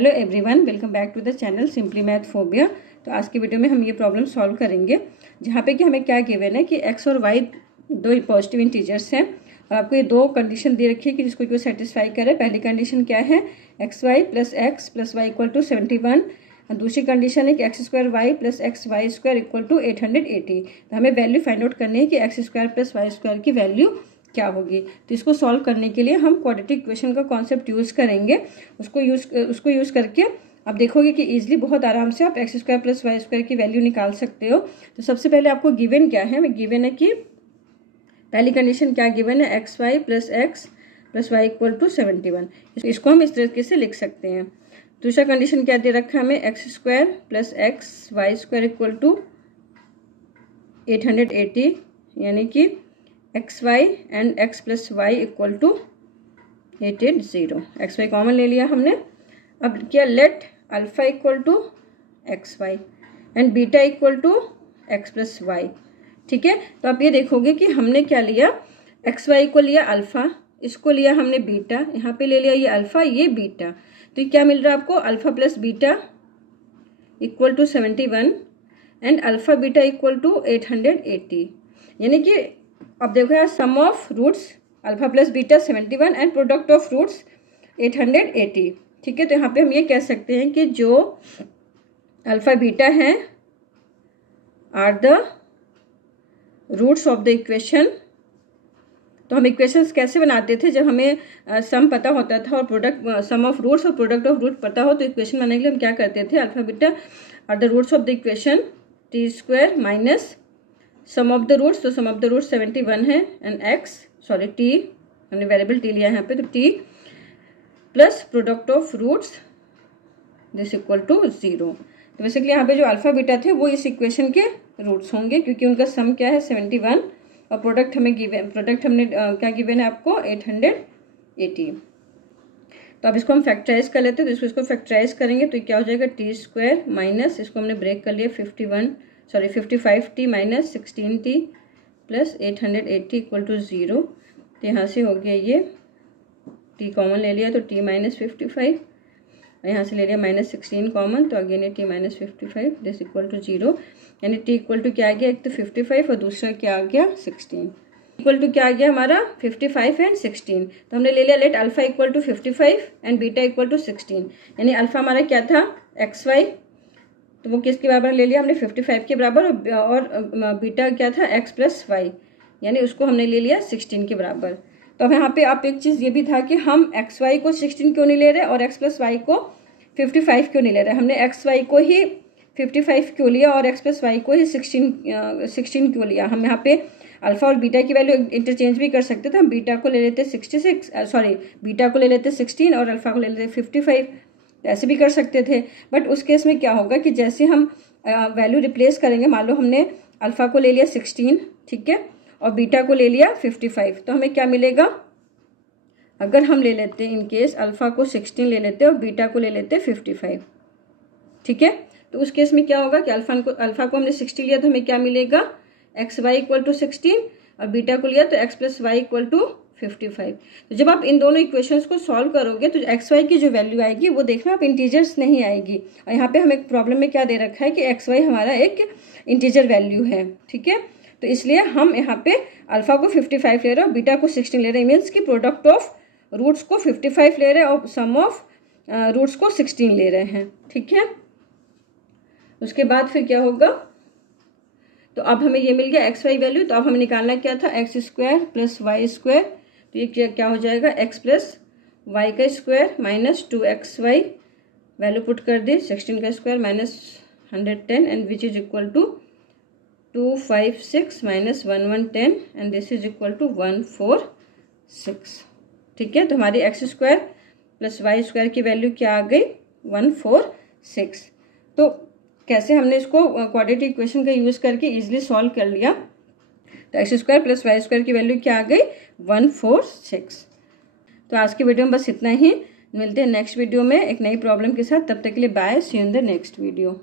Hello everyone, welcome back to the channel simply math phobia. तो आज की video में हम ये प्रॉब्लम सॉल्व करेंगे जहाँ पे कि हमें क्या गिवन है कि x और y दो पॉजिटिव इंटीजर्स हैं और आपको ये दो कंडीशन दे रखी है कि जिसको क्यों सेटिस्फाई करे। पहली कंडीशन क्या है, xy plus x plus y equal to 71। दूसरी कंडीशन है कि x square y plus x y square equal to 880। तो हमें वैल्यू फाइंड आउट करनी है कि x square plus y square की वैल्यू क्या होगी। तो इसको सॉल्व करने के लिए हम क्वाड्रेटिक इक्वेशन का कॉन्सेप्ट यूज़ करेंगे। उसको यूज़ करके आप देखोगे कि ईजिली बहुत आराम से आप x square plus y square की वैल्यू निकाल सकते हो। तो सबसे पहले आपको गिवन क्या है, गिवन है कि पहली कंडीशन क्या गिवन है, x y plus y equal to 71। इसको हम इस तरीके से लिख सकते हैं। दूसरा कंडीशन क्या दे रखा है हमें, x square plus x y square equal to 880, यानी कि x y and x plus y equal to 880। X y common ले लिया हमने। अब क्या, let alpha equal to x y and beta equal to x plus y. ठीक है, तो आप ये देखोगे कि हमने क्या लिया, एक्स वाई को लिया अल्फा, इसको लिया हमने बीटा, यहाँ पे ले लिया ये अल्फा ये बीटा। तो ये क्या मिल रहा है आपको, alpha plus beta equal to 71 and alpha beta equal to 880। यानी कि अब देखो यार, sum of roots alpha plus beta 71 and product of roots 880। ठीक है, तो यहाँ पे हम ये कह सकते हैं कि जो अल्फा बीटा हैं are the roots of the equation. तो हम इक्वेशंस कैसे बनाते थे, जब हमें सम पता होता था और प्रोडक्ट सम ऑफ रूट्स और प्रोडक्ट ऑफ रूट पता हो, तो इक्वेशन बनाने के लिए हम क्या करते थे, alpha beta are the roots of the equation t square minus sum of the roots. तो सम ऑफ द रूट्स 71 है एंड टी, हमने वेरिएबल टी लिया है यहाँ पे, तो t plus product of roots this equal to 0। तो basically यहाँ पे जो अल्फा बीटा थे वो इस इक्वेशन के रूट्स होंगे, क्योंकि उनका सम क्या है 71 और प्रोडक्ट हमने क्या गिवन है आपको 880। तो अब इसको हम फैक्टराइज कर लेते हैं। तो इसको फैक्टराइज करेंगे तो क्या हो जाएगा, टी स्क्वायर माइनस, इसको हमने ब्रेक कर लिया 55t minus 16t plus 880 equal to 0। तो यहाँ से हो गया ये t कॉमन ले लिया तो t माइनस 55, यहाँ से ले लिया माइनस 16 कॉमन, तो अगेन ये t minus 55 this equal to 0। यानी t इक्वल टू क्या आ गया, एक तो 55 और दूसरा क्या आ गया 16। इक्वल टू क्या आ गया हमारा 55 एंड 16। तो हमने ले लिया let alpha equal to 55 and beta equal to 16। यानी अल्फा हमारा क्या था एक्स वाई, तो वो किसके बराबर ले लिया हमने 55 के बराबर, और बीटा क्या था एक्स प्लस वाई, यानी उसको हमने ले लिया 16 के बराबर। तो अब यहाँ पे आप एक चीज़ ये भी था कि हम एक्स वाई को 16 क्यों नहीं ले रहे और एक्स प्लस वाई को 55 क्यों नहीं ले रहे। हमने एक्स वाई को ही 55 क्यों लिया और एक्स प्लस वाई को ही 16 क्यों लिया। हम यहाँ पे अल्फा और बीटा की वैल्यू इंटरचेंज भी कर सकते थे। हम बीटा को ले लेते बीटा को ले लेते 16 और अल्फा को ले लेते 55, ऐसे भी कर सकते थे। बट उस केस में क्या होगा कि जैसे हम वैल्यू रिप्लेस करेंगे, मान लो हमने अल्फा को ले लिया 16, ठीक है, और बीटा को ले लिया 55, तो हमें क्या मिलेगा, अगर हम ले लेते इन केस अल्फा को 16 ले लेते और बीटा को ले लेते 55, ठीक है, तो उस केस में क्या होगा कि अल्फा को हमने 60 लिया तो हमें क्या मिलेगा, एक्स वाई इक्वल टू 16 और बीटा को लिया तो x plus y equal to 55। तो जब आप इन दोनों इक्वेशंस को सॉल्व करोगे तो एक्स वाई की जो वैल्यू आएगी वो देखना आप इंटीजर्स नहीं आएगी। और यहाँ पे हमें प्रॉब्लम में क्या दे रखा है कि एक्स वाई हमारा एक इंटीजर वैल्यू है, ठीक है, तो इसलिए हम यहाँ पे अल्फा को 55 ले रहे हैं और बीटा को 16 ले रहे हैं, मीन्स कि प्रोडक्ट ऑफ रूट्स को 55 ले रहे हैं और सम ऑफ रूट्स को 16 ले रहे हैं, ठीक है। उसके बाद फिर क्या होगा, तो अब हमें ये मिल गया एक्स वाई वैल्यू। तो अब हमें निकालना क्या था, x square plus y square, तो ये क्या हो जाएगा, एक्स प्लस वाई का square minus 2xy, value put कर दी 16 का square minus 110 and which is equal to 256 minus 1110 and this is equal to 146। ठीक है, तो हमारी x square plus y square की वैल्यू क्या आ गई 146। तो कैसे हमने इसको क्वाड्रेटिक इक्वेशन का यूज़ करके इजीली सॉल्व कर लिया। तो x square plus y square की वैल्यू क्या आ गई 146। तो आज की वीडियो में बस इतना ही, मिलते हैं नेक्स्ट वीडियो में एक नई प्रॉब्लम के साथ। तब तक के लिए bye, see you in the next video.